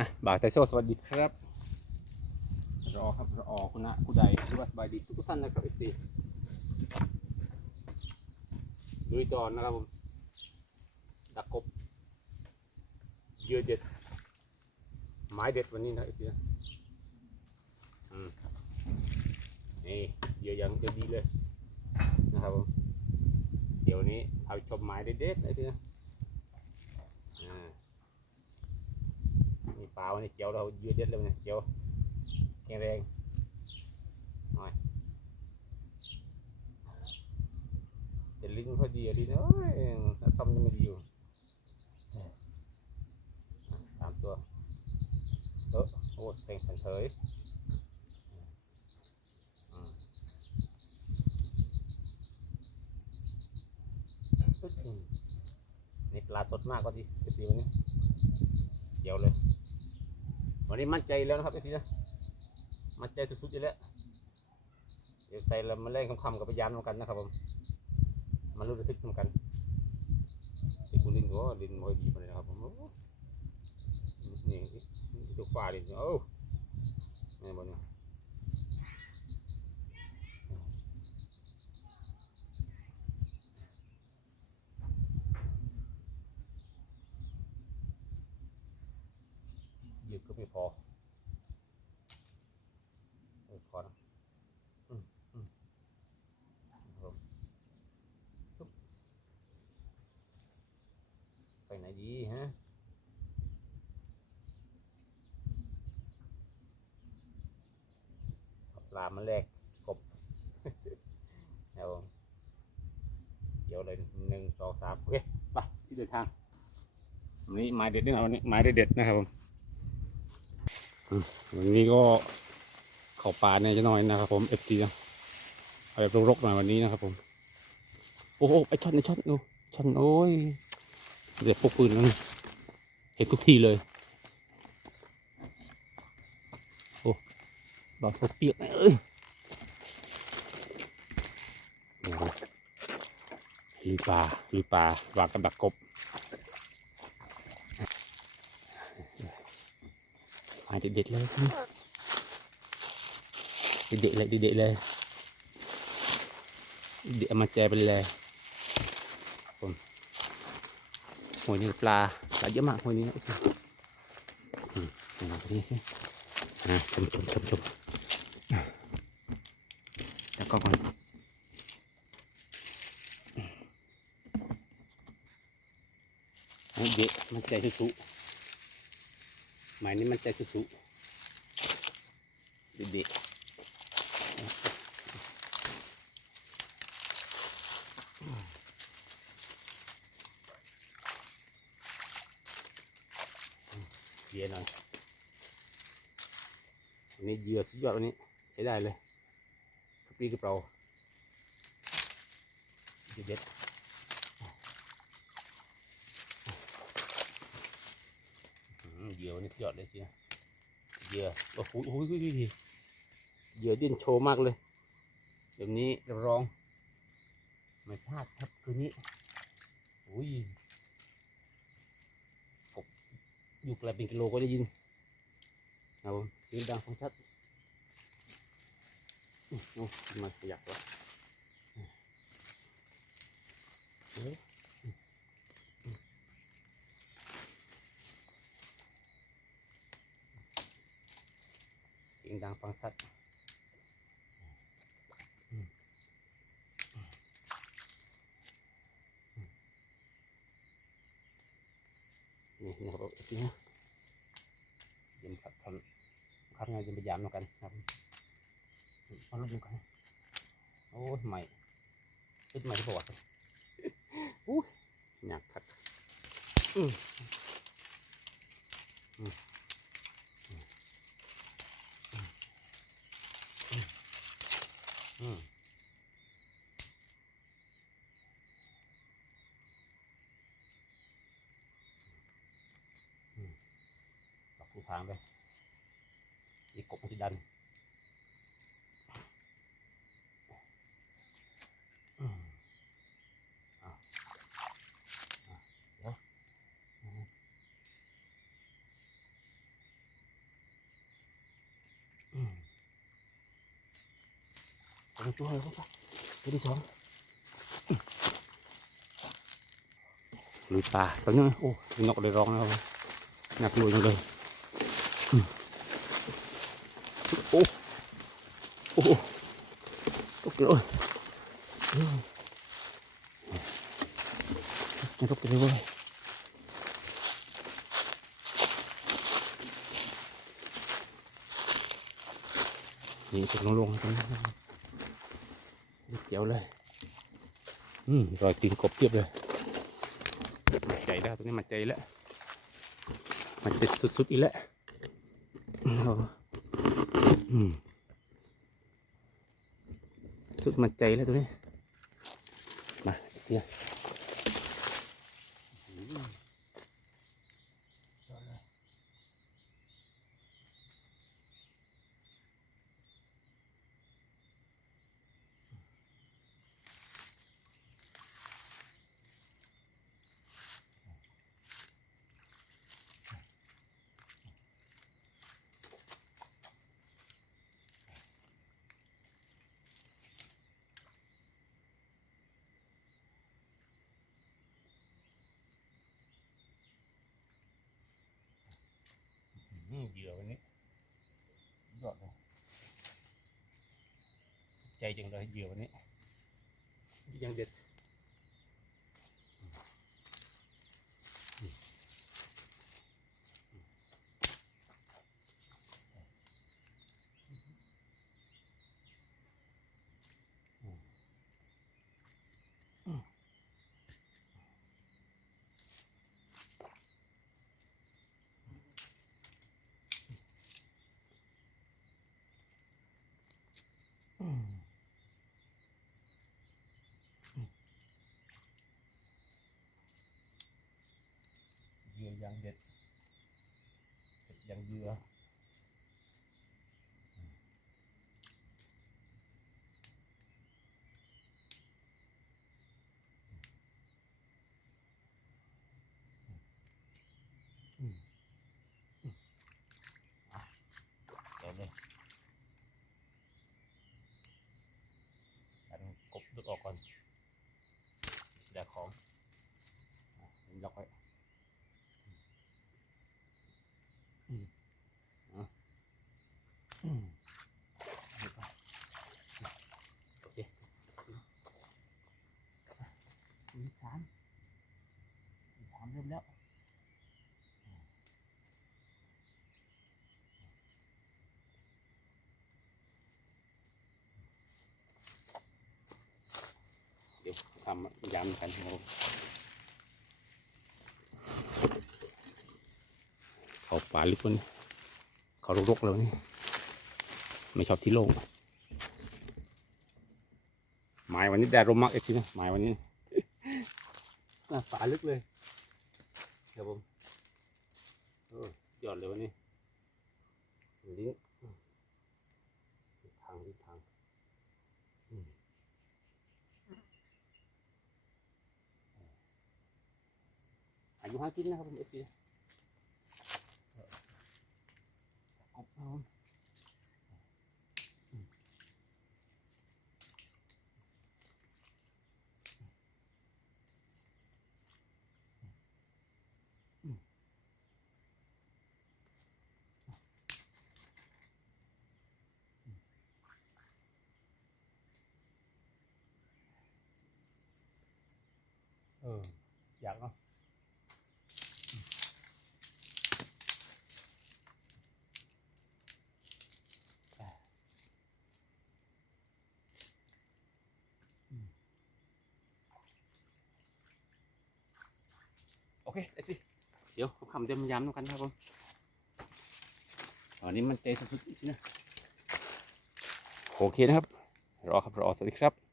อะบ่าวไทโซสวัสดีครับรอครับรอคุณนะผู้ใดที่ว่าสบายดีทุกท่านนะครับเอฟซีลุยตอนนะครับผมดักกบเยื่อเด็ดไม้เด็ดวันนี้นะเอฟซีอืมนี่เยื่อยังจะดีเลยนะครับผมเดี๋ยวนี้เอาชมไม้เด็ดๆนะเอฟซีนะอ่ามี ปลาวันนี้เจียวเราเยอะเด็ดเลยเนี่ยเจียวแข็งแรงหน่อยแต่ลิงพอดีอะดีนะโอ้ยถ้าซ้ำยังไม่ดีอยู่สามตัวเออโอ้แทงสันเฉยนี่ปลาสดมากกว่าที่ที่วันนี้เดี๋ยวเลย วันนี้มั่นใจแล้วนะครับไอ้ทีนะมั่นใจสุดๆอยู่แล้วเดี๋ยวใส่ล้วมาเล่นคำๆกับพยานเหมือนกันนะครับผมมันรู้ระทึกเหมือนกันไอ้กูลินก็ลินมอยดีมาเลยนะครับผมนี่ตัวฟ้าดิโอ้นี่บอลเนี่ย ยืดก็ไม่พอไม่พอนะอืมอืมครับผมปุ๊บไปไหนดีฮะปลามาแลกกบเอาเดี๋ยวเลยหนึ่งสองสามโอเคไปที่เดินทางวันนี้ไม้เด็ดนี่นะวันนี้ไม้เด็ดๆนะครับผม วันนี้ก็เข้าป่าเนี่ยจะน้อยนะครับผมเอฟซีนะเอาแบบรกๆหน่อยวันนี้นะครับผม โอ้โหไอช่อนไอช่อนดูช่อนโอ้ยเดือดพกปืนนั่นเห็นทุกทีเลย โอ้บาสเปียกเอ้ยหลุยป่าลุยป่าวางกับดักกบาเด็ดๆเลยเด็ดๆเลยเด็ดๆเลยเดี๋ยวมาแจไปเลยผมโหยนี่ปลาปลาเยอะมากโหยนี้นะอืมนี่นี่นี่อะชมชมชมชมแล้วก็ก่อนเด็ดมันใจสุด หมายนี้มันใจสุๆเด็กเยื่อหน่อยอันนี้เยื่อสุดยอดวันนี้ใช้ได้เลยกระปี้กระเปราเด็ดๆอืม เหยื่อวันนี้สุดยอดเลยจริงเหยื่อโอ้โหโอ้โหดูดิเหยื่อดิ้นโชว์มากเลยเดี๋ยวนี้รับรอง ไม่พลาดครับคืนนี้อุ้ยกบอยู่ไกลเป็นกิโลก็ได้ยินเอาเสียงดังฟังชัดโอ้มาขยับวะเอ้ยเสียงดังฟังชัดอืม นี่นะครับทีนี้ยิมขับทำขับงยิมพยายามเหมือนกันครับเอาลูกดูกันโอ้ยใหม่เป็นใหม่ที่บอกอู้หนักขัดอืมอืม làm rồi đi cục thì đành. Còn chú hơi không Chú đi xuống. Lùi bà Tớ nhớ. Ô, nó để rong nữa không? Nhạc lùi trong วอืมสองตัวเลยครับตัวที่สองลุยป่าตัวนี้โอ้ยนก สุดมันใจแล้วตัวนี้ มาเสียอื เหยื่อวันนี้ยอดเลยใจจังเลยเหยื่อวันนี้ ยังเด็ด ยังเด็ดเด็ดยังเยือมอืมอะเดี๋ยวเลยอันกบดึกออกก่อนเดี๋ยวของอะล็อกไว้ อืมโอเคมีสามมีสามเริ่มแล้วเดี๋ยวทำยำกันครับผมเอาปลาลึกมันเขารกๆแล้วนี่ไม่ชอบที่โล่งหมายวันนี้แดดร่มมากเอ็กซ์นะหมายวันนี้น่าฝาลึกเลยครับผมเออยอดเลยวันนี้ลิ้นทางทิศทางอืม อายุห้ากินนะครับผมเอ็กซ์กบครับผมเอออยากเนาะ โอเคได้สิเดี๋ยวคำเต็มยำกันนะครับผมตอนนี้มันเจสุดๆนะโอเคนะครับ รอครับ รอสวัสดีครับ